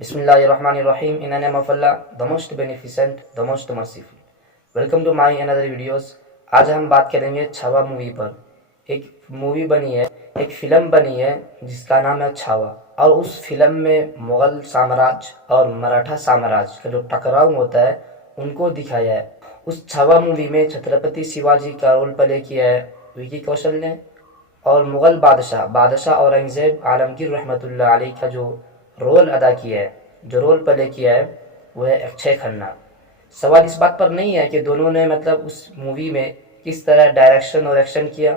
Bismillahirrahmanirrahim. In the name of Allah, the most beneficent, the most merciful. Welcome to my another videos. आज हम बात करेंगे Chhaava movie पर। एक मूवी बनी है, एक फिल्म बनी है जिसका नाम है छावा, और उस फिल्म में मुगल साम्राज्य और मराठा साम्राज्य का जो टकराव होता है उनको दिखाया है। उस छावा मूवी में छत्रपति शिवाजी का रोल प्ले किया है विकी कौशल ने, और मुगल बादशाह औरंगजेब आलमगीर रहमतुल्लाह अलैह का जो रोल अदा किया है, जो रोल प्ले किया है, वो है अक्षय खन्ना। सवाल इस बात पर नहीं है कि दोनों ने मतलब उस मूवी में किस तरह डायरेक्शन और एक्शन किया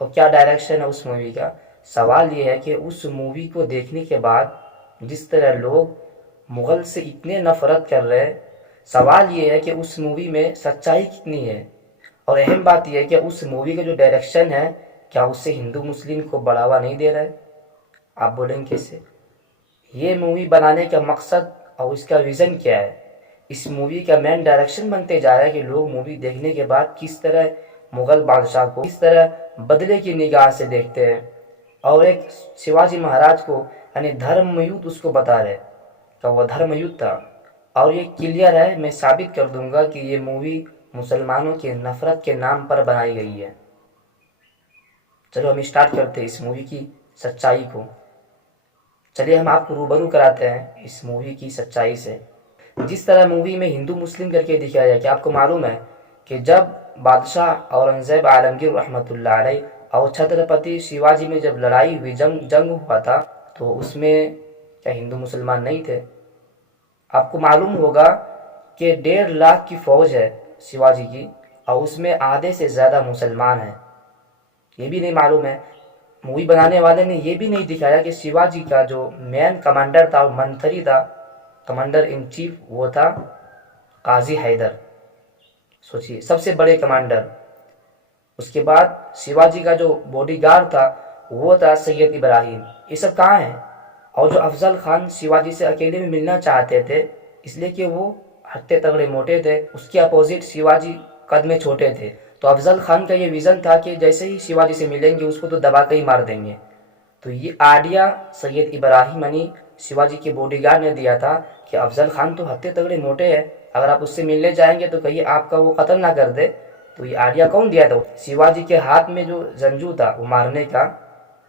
और क्या डायरेक्शन है उस मूवी का। सवाल ये है कि उस मूवी को देखने के बाद जिस तरह लोग मुग़ल से इतने नफ़रत कर रहे हैं, सवाल ये है कि उस मूवी में सच्चाई कितनी है। और अहम बात यह है कि उस मूवी का जो डायरेक्शन है, क्या उससे हिंदू मुस्लिम को बढ़ावा नहीं दे रहा है। आप बोलेंगे कैसे? ये मूवी बनाने का मकसद और इसका विज़न क्या है। इस मूवी का मेन डायरेक्शन बनते जा रहा है कि लोग मूवी देखने के बाद किस तरह मुग़ल बादशाह को किस तरह बदले की निगाह से देखते हैं, और एक शिवाजी महाराज को यानी धर्मयुद्ध उसको बता रहे कि वो धर्मयुद्ध था। और ये क्लियर है, मैं साबित कर दूंगा कि ये मूवी मुसलमानों की नफ़रत के नाम पर बनाई गई है। चलो हम स्टार्ट करते हैं इस मूवी की सच्चाई को। चलिए हम आपको रूबरू कराते हैं इस मूवी की सच्चाई से। जिस तरह मूवी में हिंदू मुस्लिम करके दिखाया है, कि आपको मालूम है कि जब बादशाह औरंगजेब आलमगीर रहमतुल्लाह अलैह और छत्रपति शिवाजी में जब लड़ाई हुई, जंग हुआ था, तो उसमें क्या हिंदू मुसलमान नहीं थे? आपको मालूम होगा कि 1.5 लाख की फ़ौज है शिवाजी की, और उसमें आधे से ज़्यादा मुसलमान हैं। ये भी नहीं मालूम है, मूवी बनाने वाले ने ये भी नहीं दिखाया कि शिवाजी का जो मेन कमांडर था, मंत्री था, कमांडर इन चीफ, वो था काजी हैदर। सोचिए, सबसे बड़े कमांडर। उसके बाद शिवाजी का जो बॉडीगार्ड था वो था सैयद इब्राहिम। ये सब कहाँ है? और जो अफजल खान शिवाजी से अकेले में मिलना चाहते थे, इसलिए कि वो हट्टे तगड़े मोटे थे, उसके अपोजिट शिवाजी कद में छोटे थे। तो अफजल खान का ये विज़न था कि जैसे ही शिवाजी से मिलेंगे उसको तो दबा कर ही मार देंगे। तो ये आइडिया सैयद इब्राहिम यानी शिवाजी के बॉडीगार्ड ने दिया था कि अफजल खान तो हत्ते तगड़े मोटे हैं, अगर आप उससे मिलने जाएंगे तो कहीं आपका वो कत्ल ना कर दे। तो ये आइडिया कौन दिया था? शिवाजी के हाथ में जो जंजू था वो मारने का,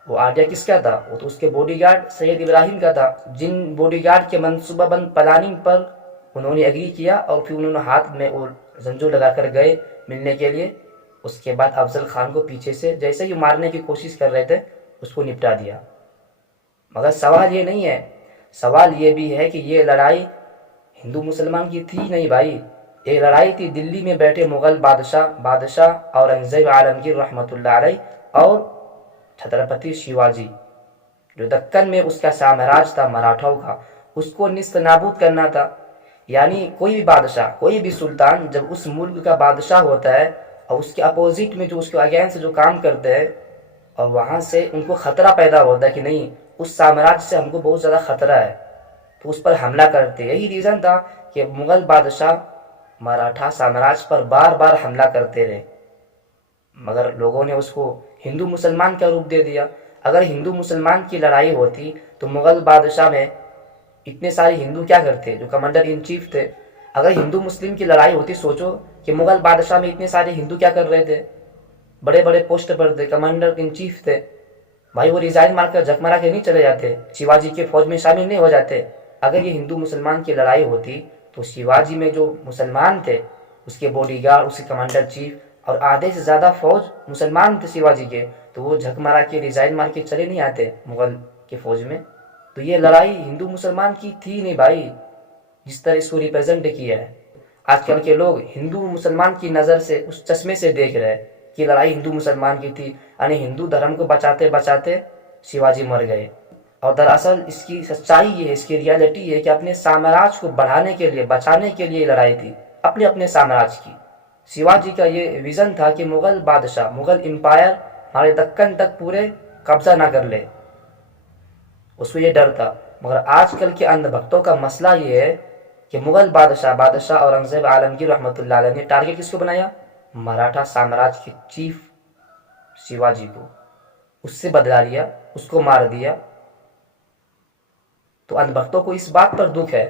वो आइडिया किसका था? वो तो उसके बॉडीगार्ड सैयद इब्राहिम का था, जिन बॉडीगार्ड के मनसूबाबंद प्लानिंग पर उन्होंने एग्री किया, और फिर उन्होंने हाथ में वो जंजू लगा कर गए मिलने के लिए। उसके बाद अफजल खान को पीछे से जैसे ही मारने की कोशिश कर रहे थे, उसको निपटा दिया। मगर सवाल ये नहीं है, सवाल ये भी है कि ये लड़ाई हिंदू मुसलमान की थी नहीं भाई। ये लड़ाई थी दिल्ली में बैठे मुग़ल बादशाह औरंगजेब आलमगीर रहमतुल्लाह अलैह और छत्रपति शिवाजी। जो दक्कन में उसका साम्राज्य था मराठाओं का, उसको निस्त नाबूद करना था। यानी कोई भी बादशाह, कोई भी सुल्तान जब उस मुल्क का बादशाह होता है और उसके अपोजिट में जो उसके अगेंस्ट जो काम करते हैं, और वहाँ से उनको ख़तरा पैदा होता है कि नहीं, उस साम्राज्य से हमको बहुत ज़्यादा ख़तरा है, तो उस पर हमला करते। यही रीज़न था कि मुग़ल बादशाह मराठा साम्राज्य पर बार बार हमला करते रहे, मगर लोगों ने उसको हिंदू मुसलमान का रूप दे दिया। अगर हिंदू मुसलमान की लड़ाई होती तो मुग़ल बादशाह में इतने सारे हिंदू क्या करते जो कमांडर इन चीफ थे? अगर हिंदू मुस्लिम की लड़ाई होती, सोचो कि मुग़ल बादशाह में इतने सारे हिंदू क्या कर रहे थे, बड़े बड़े पोस्ट पर थे, कमांडर इन चीफ थे भाई, वो रिजाइन मारकर झक मारा के नहीं चले जाते, शिवाजी के फौज में शामिल नहीं हो जाते। अगर ये हिंदू मुसलमान की लड़ाई होती तो शिवाजी में जो मुसलमान थे, उसके बॉडीगार्ड, उसके कमांडर चीफ और आधे से ज़्यादा फौज मुसलमान थे शिवाजी के, तो वो झक मारा के रिजाइन मार के चले नहीं आते मुग़ल के फौज में। तो ये लड़ाई हिंदू मुसलमान की थी नहीं भाई, जिस तरह इसको रिप्रेजेंट किया है। आजकल के लोग हिंदू मुसलमान की नज़र से, उस चश्मे से देख रहे हैं कि लड़ाई हिंदू मुसलमान की थी, यानी हिंदू धर्म को बचाते बचाते शिवाजी मर गए। और दरअसल इसकी सच्चाई ये है, इसकी रियलिटी ये है कि अपने साम्राज्य को बढ़ाने के लिए, बचाने के लिए लड़ाई थी, अपने अपने साम्राज्य की। शिवाजी का ये विज़न था कि मुग़ल बादशाह, मुग़ल एम्पायर हमारे दक्कन तक पूरे कब्जा ना कर ले, उसको ये डर था। मगर आजकल के अंधभक्तों का मसला ये है कि मुग़ल बादशाह औरंगजेब आलमगीर रहमतुल्लाह अलैह ने टारगेट किसको बनाया? मराठा साम्राज्य के चीफ शिवाजी को। उससे बदला लिया, उसको मार दिया। تو अंधभक्तों को इस बात पर दुख है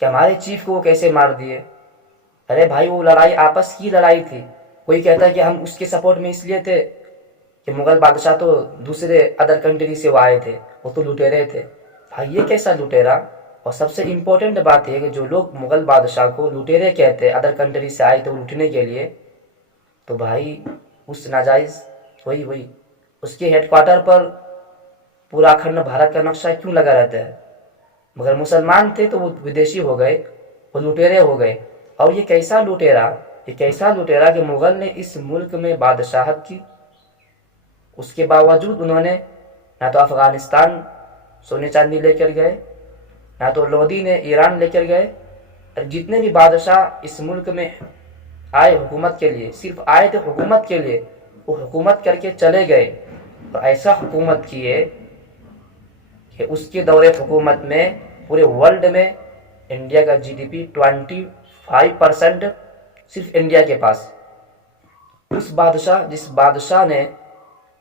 कि हमारे चीफ को वो कैसे मार दिए। अरे भाई, वो लड़ाई आपस की लड़ाई थी। कोई कहता है कि हम उसके सपोर्ट में इसलिए थे कि मुगल बादशाह तो दूसरे अदर कंट्री से वो आए थे, वो तो लुटेरे थे। भाई ये कैसा लुटेरा। और सबसे इम्पोर्टेंट बात यह कि जो लोग मुगल बादशाह को लुटेरे कहते हैं, अदर कंट्री से आए थे लूटने के लिए, तो भाई उस नाजायज़ वही उसके हेडक्वार्टर पर पूरा अखंड भारत का नक्शा क्यों लगा रहता है। मगर मुसलमान थे तो वो विदेशी हो गए, वो लुटेरे हो गए। और ये कैसा लुटेरा कि मुगल ने इस मुल्क में बादशाहत की, उसके बावजूद उन्होंने ना तो अफ़गानिस्तान सोने चांदी लेकर गए, ना तो लोदी ने ईरान लेकर गए। और जितने भी बादशाह इस मुल्क में आए हुकूमत के लिए, सिर्फ आए थे हुकूमत के लिए, वो हुकूमत करके चले गए। तो ऐसा हुकूमत किए कि उसके दौरे हुकूमत में पूरे वर्ल्ड में इंडिया का जीडीपी 25% सिर्फ इंडिया के पास। जिस बादशाह ने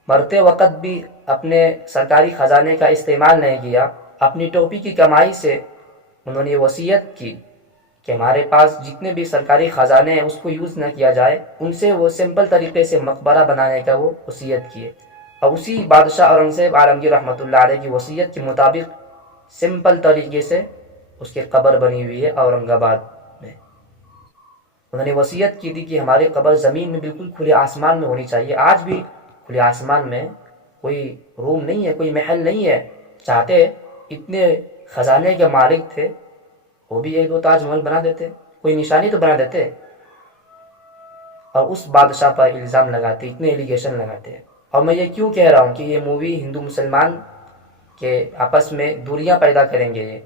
मरते वक़्त भी अपने सरकारी ख़जाने का इस्तेमाल नहीं किया, अपनी टोपी की कमाई से उन्होंने वसीयत की कि हमारे पास जितने भी सरकारी ख़जाने हैं उसको यूज़ न किया जाए, उनसे वो सिंपल तरीके से मकबरा बनाने का वो वसीयत किए। और उसी बादशाह औरंगज़ेब आलमगीर रहमतुल्लाह अलैह की वसीयत के मुताबिक सिंपल तरीके से उसकी कब्र बनी हुई है औरंगाबाद में। उन्होंने वसीयत की थी कि हमारी कब्र ज़मीन में बिल्कुल खुले आसमान में होनी चाहिए। आज भी खुले आसमान में कोई रूम नहीं है, कोई महल नहीं है। चाहते इतने ख़जाने के मालिक थे, वो भी एक दो ताजमहल बना देते, कोई निशानी तो बना देते। और उस बादशाह पर इल्ज़ाम लगाते, इतने एलिगेशन लगाते। और मैं ये क्यों कह रहा हूँ कि ये मूवी हिंदू मुसलमान के आपस में दूरियां पैदा करेंगे, ये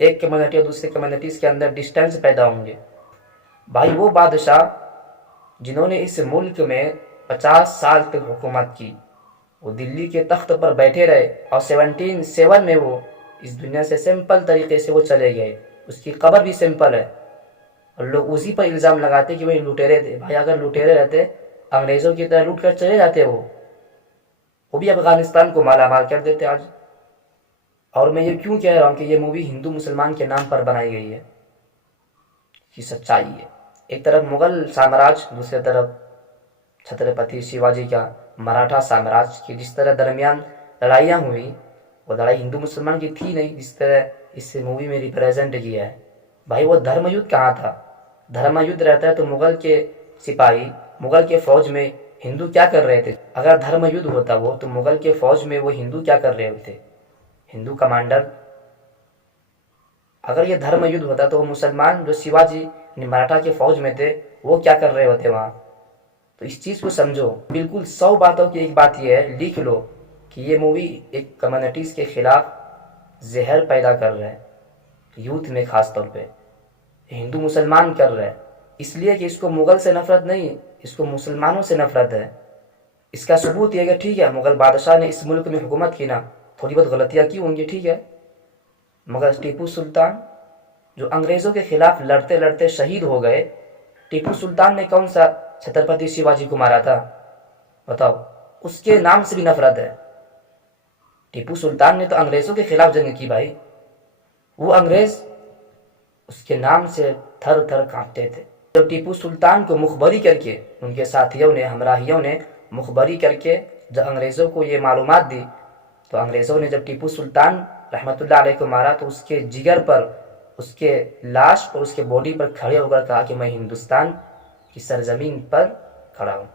एक कम्युनिटी और दूसरे कम्युनिटीज़ के अंदर डिस्टेंस पैदा होंगे। भाई वो बादशाह जिन्होंने इस मुल्क में 50 साल तक हुकूमत की, वो दिल्ली के तख्त पर बैठे रहे और 1707 में वो इस दुनिया से सिंपल तरीके से वो चले गए। उसकी कब्र भी सिंपल है और लोग उसी पर इल्ज़ाम लगाते कि वही लुटेरे थे। भाई अगर लुटेरे रहते, अंग्रेज़ों की तरह लूट कर चले जाते, वो भी अफ़गानिस्तान को माला माल कर देते आज। और मैं ये क्यों कह रहा हूँ कि ये मूवी हिंदू मुसलमान के नाम पर बनाई गई है, कि सच्चाई है। एक तरफ मुग़ल साम्राज्य, दूसरी तरफ छत्रपति शिवाजी का मराठा साम्राज्य की जिस तरह दरमियान लड़ाइयाँ हुई, वो लड़ाई हिंदू मुसलमान की थी नहीं जिस तरह इस मूवी में रिप्रेजेंट किया है। भाई वो धर्म युद्ध कहाँ था। धर्म युद्ध रहता है तो मुग़ल के सिपाही, मुग़ल के फ़ौज में हिंदू क्या कर रहे थे। अगर धर्म युद्ध होता वो, तो मुग़ल के फ़ौज में वो हिंदू क्या कर रहे होते, हिंदू कमांडर। अगर ये धर्म युद्ध होता तो वो मुसलमान जो शिवाजी मराठा के फ़ौज में थे, वो क्या कर रहे होते वहाँ। तो इस चीज़ को समझो। बिल्कुल 100 बातों की एक बात यह है, लिख लो कि ये मूवी एक कम्युनिटीज़ के ख़िलाफ़ जहर पैदा कर रहा है, यूथ में ख़ास तौर पे हिंदू मुसलमान कर रहा है। इसलिए कि इसको मुग़ल से नफ़रत नहीं, इसको मुसलमानों से नफ़रत है। इसका सबूत यह है कि ठीक है, मुग़ल बादशाह ने इस मुल्क में हुकूमत की ना, थोड़ी बहुत गलतियाँ की होंगी, ठीक है, मगर टीपू सुल्तान जो अंग्रेज़ों के ख़िलाफ़ लड़ते लड़ते शहीद हो गए, टीपू सुल्तान ने कौन सा छत्रपति शिवाजी को मारा था बताओ। उसके नाम से भी नफ़रत है। टीपू सुल्तान ने तो अंग्रेज़ों के ख़िलाफ़ जंग की भाई। वो अंग्रेज़ उसके नाम से थर थर कांपते थे। तो टीपू सुल्तान को मुखबरी करके, उनके साथियों ने, हमराहियों ने मुखबरी करके जब अंग्रेज़ों को ये मालूमात दी, तो अंग्रेज़ों ने जब टीपू सुल्तान रहमतुल्लाह अलैह को मारा, तो उसके जिगर पर, उसके लाश और उसके बॉडी पर खड़े होकर कहा कि मैं हिंदुस्तान की सरजमीन पर खड़ा हूँ।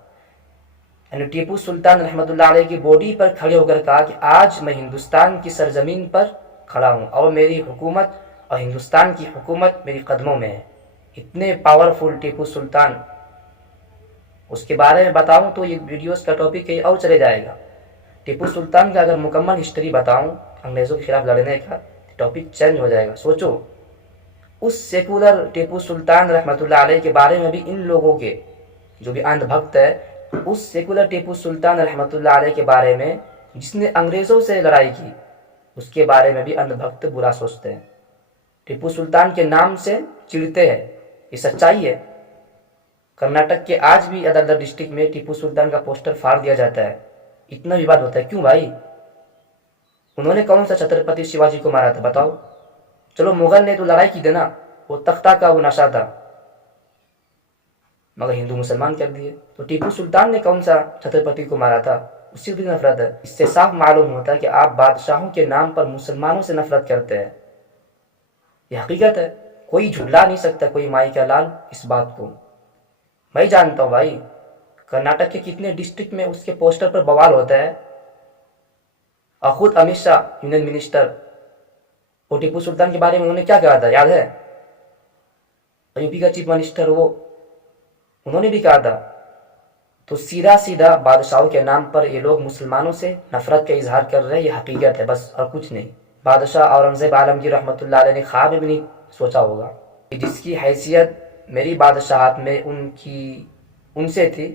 यानी टीपू सुल्तान रहमतुल्लाह अलैह की बॉडी पर खड़े होकर कहा कि आज मैं हिंदुस्तान की सरजमीन पर खड़ा हूँ और मेरी हुकूमत और हिंदुस्तान की हुकूमत मेरी कदमों में है। इतने पावरफुल टीपू सुल्तान, उसके बारे में बताऊं तो ये वीडियोस का टॉपिक कहीं और चले जाएगा। टीपू सुल्तान का अगर मुकम्मल हिस्ट्री बताऊं अंग्रेज़ों के खिलाफ लड़ने का, टॉपिक चेंज हो जाएगा। सोचो, उस सेकुलर टीपू सुल्तान रहमतुल्लाह अलैह के बारे में भी इन लोगों के जो भी अंधभक्त है, उस सेकुलर टीपू सुल्तान रहमतुल्लाह अलैह के बारे में जिसने अंग्रेज़ों से लड़ाई की, उसके बारे में भी अंधभक्त बुरा सोचते हैं, टीपू सुल्तान के नाम से चिढ़ते हैं। ये सच्चाई है। कर्नाटक के आज भी अलग अलग डिस्ट्रिक्ट में टीपू सुल्तान का पोस्टर फाड़ दिया जाता है। इतना विवाद होता है, क्यों भाई? انہوں نے کون سا چھترپتی شیواجی کو مارا تھا بتاؤ؟ چلو مغل نے تو لڑائی کی تھی نا، وہ تختہ کا وہ نشہ تھا، مگر ہندو مسلمان کر دیے. تو ٹیپو سلطان نے کون سا چھترپتی کو مارا تھا؟ اس سے بھی نفرت ہے. اس سے صاف معلوم ہوتا ہے کہ آپ بادشاہوں کے نام پر مسلمانوں سے نفرت کرتے ہیں. یہ حقیقت ہے، کوئی جھٹلا نہیں سکتا، کوئی مائی کا لال اس بات کو. میں جانتا ہوں بھائی، کرناٹک کے کتنے ڈسٹرکٹ میں اس کے پوسٹر پر بوال ہوتا ہے، اور خود امت شاہ یونین منسٹر اور ٹیپو سلطان کے بارے میں انہوں نے کیا کہا تھا یاد ہے؟ یو پی کا چیف منسٹر وہ انہوں نے بھی کہا تھا. تو سیدھا سیدھا بادشاہوں کے نام پر یہ لوگ مسلمانوں سے نفرت کا اظہار کر رہے ہیں، یہ حقیقت ہے بس اور کچھ نہیں. بادشاہ اورنگزیب عالمگیر رحمۃ اللہ علیہ نے خواب میں بھی نہیں سوچا ہوگا کہ جس کی حیثیت میری بادشاہت میں ان سے تھی،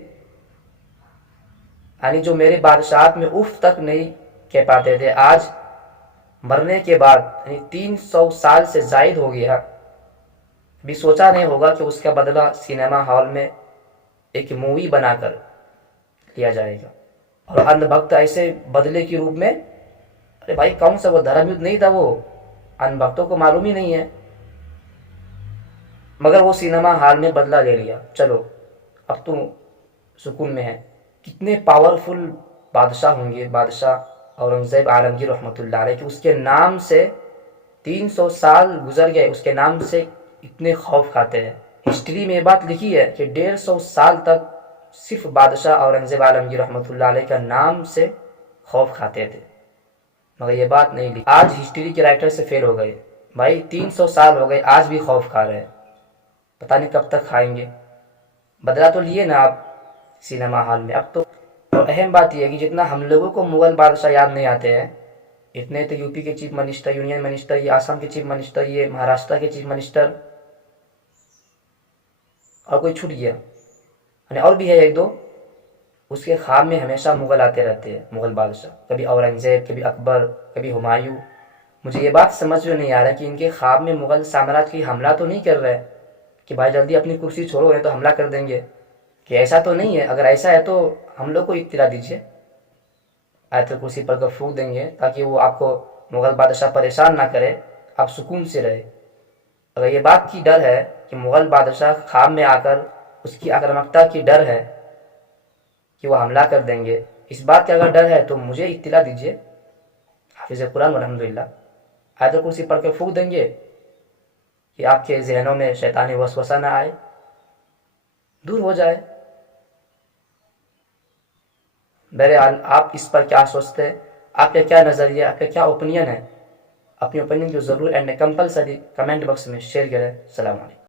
یعنی جو میرے بادشاہت میں اف تک نہیں کہہ پاتے تھے، آج مرنے کے بعد یعنی 300 سال سے زائد ہو گیا، بھی سوچا نہیں ہوگا کہ اس کا بدلہ سینما ہال میں ایک مووی بنا کر لیا جائے گا. اور اندھ بھکت ایسے بدلے کے روپ میں، ارے بھائی کون سا وہ دھرم یدھ نہیں تھا، وہ اندھ بھکتوں کو معلوم ہی نہیں ہے، مگر وہ سینما ہال میں بدلہ لے لیا. چلو اب تو سکون میں ہے. کتنے پاورفل بادشاہ ہوں گے بادشاہ اورنگزیب عالمگیر رحمۃ اللہ علیہ، کہ اس کے نام سے 300 سال گزر گئے، اس کے نام سے اتنے خوف کھاتے ہیں. ہسٹری میں یہ بات لکھی ہے کہ 150 سال تک صرف بادشاہ اورنگزیب عالمگیر رحمۃ اللہ علیہ کا نام سے خوف کھاتے تھے، مگر یہ بات نہیں لکھی. آج ہسٹری کے رائٹر سے فیل ہو گئے بھائی، 300 سال ہو گئے آج بھی خوف کھا رہے ہیں، پتہ نہیں کب تک کھائیں گے. بدلا تو لیے نا آپ سینما ہال میں اب تو. اور اہم بات یہ ہے کہ جتنا ہم لوگوں کو مغل بادشاہ یاد نہیں آتے ہیں، اتنے تو یو پی کے چیف منسٹر، یونین منسٹر، یہ آسام کے چیف منسٹر، یہ مہاراشٹر کے چیف منسٹر، اور کوئی چھوٹ گیا یعنی اور بھی ہے ایک دو. اس کے خواب میں ہمیشہ مغل آتے رہتے ہیں، مغل بادشاہ، کبھی اورنگزیب، کبھی اکبر، کبھی ہمایوں. مجھے یہ بات سمجھ میں نہیں آ رہا کہ ان کے خواب میں مغل سامراج کی حملہ تو نہیں کر رہے کہ بھائی جلدی اپنی کرسی چھوڑو نہیں تو حملہ کر دیں گے، کہ ایسا تو نہیں ہے؟ اگر ایسا ہے تو ہم لوگ کو اطلاع دیجیے، آیت الکرسی پڑھ کر پھونک دیں گے تاکہ وہ آپ کو مغل بادشاہ پریشان نہ کرے، آپ سکون سے رہے. اگر یہ بات کی ڈر ہے کہ مغل بادشاہ خواب میں آ کر اس کی آکرمکتا کی ڈر ہے کہ وہ حملہ کر دیں گے، اس بات کا اگر ڈر ہے تو مجھے اطلاع دیجیے. حافظ قرآن الحمدللہ آیت الکرسی پڑھ کے پھونک دیں گے کہ آپ کے ذہنوں میں شیطانی وسوسہ نہ آئے، دور ہو جائے. بہرحال آپ اس پر کیا سوچتے ہیں، آپ کا کیا نظریہ، آپ کا کیا اوپینین ہے؟ اپنی اوپینین کو ضرور اینڈ کمپلسری کمنٹ باکس میں شیئر کریں. السلام علیکم.